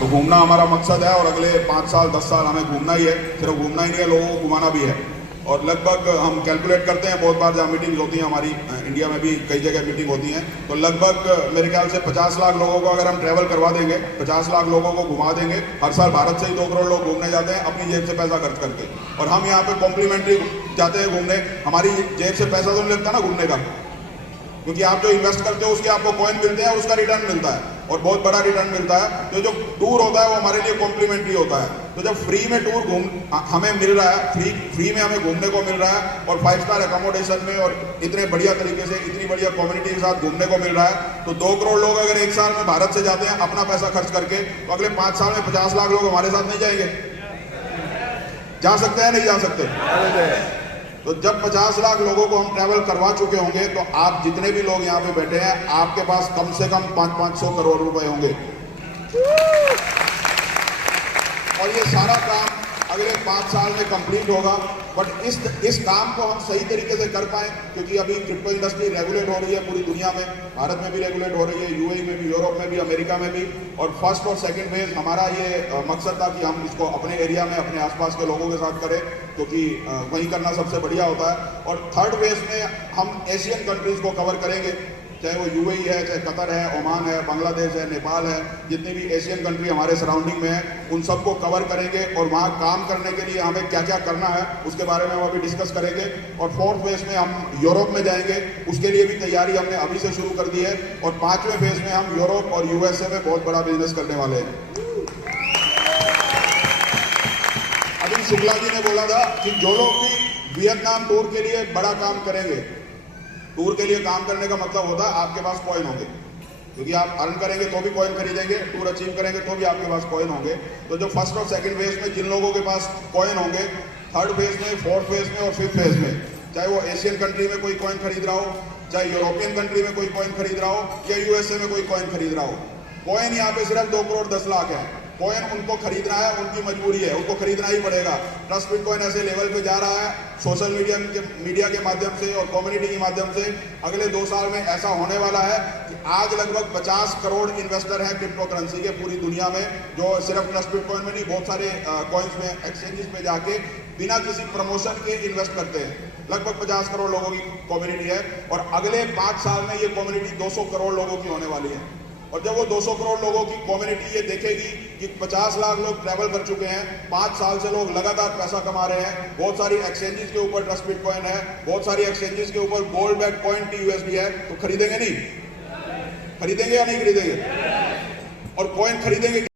तो घूमना हमारा मकसद है और अगले 5 साल 10 साल हमें घूमना ही है। सिर्फ घूमना ही नहीं है, लोगों को घुमाना भी है। और लगभग हम कैलकुलेट करते हैं, बहुत बार जहाँ मीटिंग होती है हमारी इंडिया में भी कई जगह मीटिंग होती हैं, तो लगभग मेरे ख्याल से 50 लाख लोगों को अगर हम ट्रैवल करवा देंगे, 50 लाख लोगों को घुमा देंगे। हर साल भारत से ही 2 करोड़ लोग घूमने जाते हैं अपनी जेब से पैसा खर्च करके, और हम यहाँ पे कॉम्प्लीमेंट्री जाते हैं घूमने। हमारी जेब से पैसा तो नहीं लगता ना घूमने का, क्योंकि आप जो इन्वेस्ट करते हो उसके आपको कॉइन मिलते हैं, उसका रिटर्न मिलता है और बहुत बड़ा रिटर्न मिलता है। तो जो टूर होता है वो हमारे लिए कॉम्प्लीमेंट्री होता है। तो जब फ्री में टूर हमें मिल रहा है, फ्री में हमें घूमने को मिल रहा है और 5 स्टार अकोमोडेशन में और इतने बढ़िया तरीके से इतनी बढ़िया कम्युनिटी के साथ घूमने को मिल रहा है, तो 2 करोड़ लोग अगर एक साल में भारत से जाते हैं अपना पैसा खर्च करके, तो अगले 5 साल में 50 लाख लोग हमारे साथ नहीं जाएंगे? जा सकते हैं, नहीं जा सकते? तो जब 50 लाख लोगों को हम ट्रैवल करवा चुके होंगे, तो आप जितने भी लोग यहाँ पे बैठे हैं, आपके पास कम से कम 500 करोड़ रुपए होंगे। और ये सारा काम अगले 5 साल में कंप्लीट होगा। बट इस काम को हम सही तरीके से कर पाए, क्योंकि अभी क्रिप्टो इंडस्ट्री रेगुलेट हो रही है पूरी दुनिया में, भारत में भी रेगुलेट हो रही है, यूएई में भी, यूरोप में भी, अमेरिका में भी। और फर्स्ट और सेकंड फेज हमारा ये मकसद था कि हम इसको अपने एरिया में अपने आसपास के लोगों के साथ करें, क्योंकि वहीं करना सबसे बढ़िया होता है। और थर्ड फेज में हम एशियन कंट्रीज को कवर करेंगे, चाहे वो यूएई है, चाहे कतर है, ओमान है, बांग्लादेश है, नेपाल है, जितनी भी एशियन कंट्री हमारे सराउंडिंग में है, उन सबको कवर करेंगे। और वहाँ काम करने के लिए हमें क्या क्या करना है उसके बारे में हम अभी डिस्कस करेंगे। और फोर्थ फेज में हम यूरोप में जाएंगे, उसके लिए भी तैयारी हमने अभी से शुरू कर दी है। और 5वें फेज में हम यूरोप और यूएसए में बहुत बड़ा बिजनेस करने वाले हैं। अभी शुक्ला जी ने बोला था कि जो लोग भी वियतनाम टूर के लिए बड़ा काम करेंगे, टूर के लिए काम करने का मतलब होता है आपके पास कॉइन होंगे, क्योंकि आप अर्न करेंगे तो भी कॉइन खरीदेंगे, टूर अचीव करेंगे तो भी आपके पास कॉइन होंगे। तो जो फर्स्ट और सेकंड फेज में जिन लोगों के पास कॉइन होंगे, थर्ड फेज में, फोर्थ फेज में और फिफ्थ फेज में, चाहे वो एशियन कंट्री में कोई कॉइन खरीद रहा हो, चाहे यूरोपियन कंट्री में कोई कॉइन खरीद रहा हो, या यूएसए में कोई कॉइन खरीद रहा हो, कॉइन यहाँ पे सिर्फ 2 करोड़ 10 लाख है। कॉइन उनको खरीदना है, उनकी मजबूरी है, उनको खरीदना ही पड़ेगा। ट्रस्ट बिटकॉइन ऐसे लेवल पे जा रहा है सोशल मीडिया के माध्यम से और कम्युनिटी के माध्यम से। अगले 2 साल में ऐसा होने वाला है कि आज लगभग 50 करोड़ इन्वेस्टर हैं क्रिप्टो करेंसी के पूरी दुनिया में, जो सिर्फ ट्रस्ट बिटकॉइन में नहीं, बहुत सारे कॉइन्स में एक्सचेंजेस पे जाके बिना किसी प्रमोशन के इन्वेस्ट करते हैं। लगभग 50 करोड़ लोगों की कम्युनिटी है और अगले 5 साल में ये कम्युनिटी 200 करोड़ लोगों की होने वाली है। और जब वो 200 करोड़ लोगों की कम्युनिटी ये देखेगी कि 50 लाख लोग ट्रैवल कर चुके हैं, 5 साल से लोग लगातार पैसा कमा रहे हैं, बहुत सारी एक्सचेंजेस के ऊपर ट्रस्ट बिटकॉइन है, बहुत सारी एक्सचेंजेस के ऊपर गोल्ड बैक कॉइन TUSD है, तो खरीदेंगे नहीं? खरीदेंगे या नहीं खरीदेंगे? और कॉइन खरीदेंगे